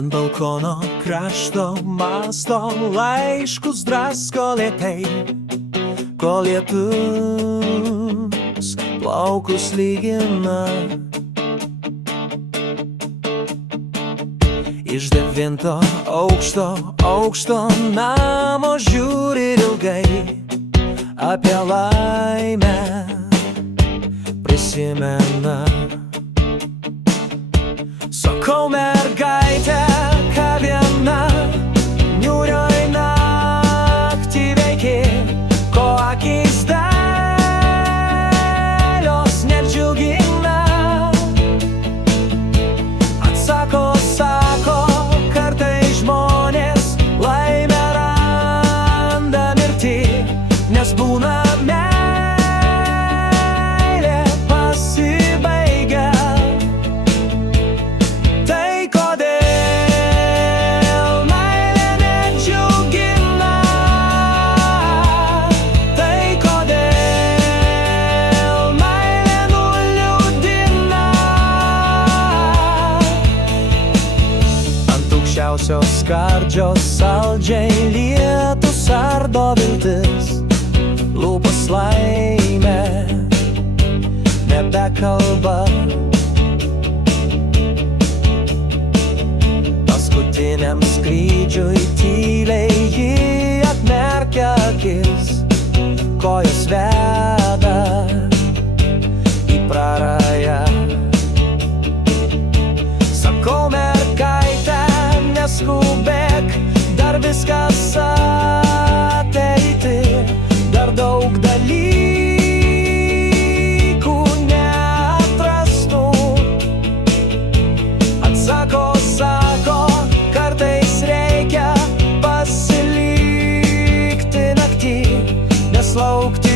Ant balkono krašto mąsto, laiškus drasko lėtai, kol lietus plaukus lygina. Iš 9 aukšto namo žiūri ilgai, apie laimę prisimena. Sakau, mergaitė, ką viena niūrioj naktį veiki, ko akis dalios nedžiugina. Atsako, sako, kartais žmonės laimę randa mirtį, nes būna meilė pasibaigia. Tai kodėl meilė nedžiugina? Tai kodėl meilė nuliūdina? Ant aukščiausios skardžio saldžiai lietus ardo viltis, lūpos laimė nebekalba. Paskutiniam skrydžiui tyliai ji atmerkia akis, kojos veda į prarają. Sakau, mergaitė, neskubėk, dar viskas ateiti, dar daug dalykų neatrastų. Atsako, sako, kartais reikia pasilikti naktį, nes laukti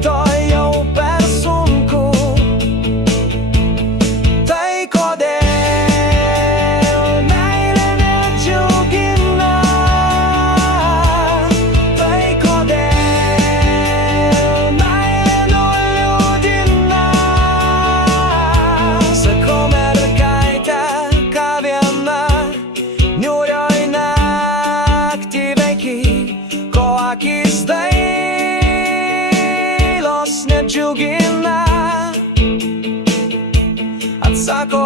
ryto jau per sunku. Tai kodėl meilė nedžiugina? Tai kodėl meilė nuliūdina? Sakau, mergaitė, ką viena niūrioj naktį veiki, ko akis dailos nedžiugina. Atsako,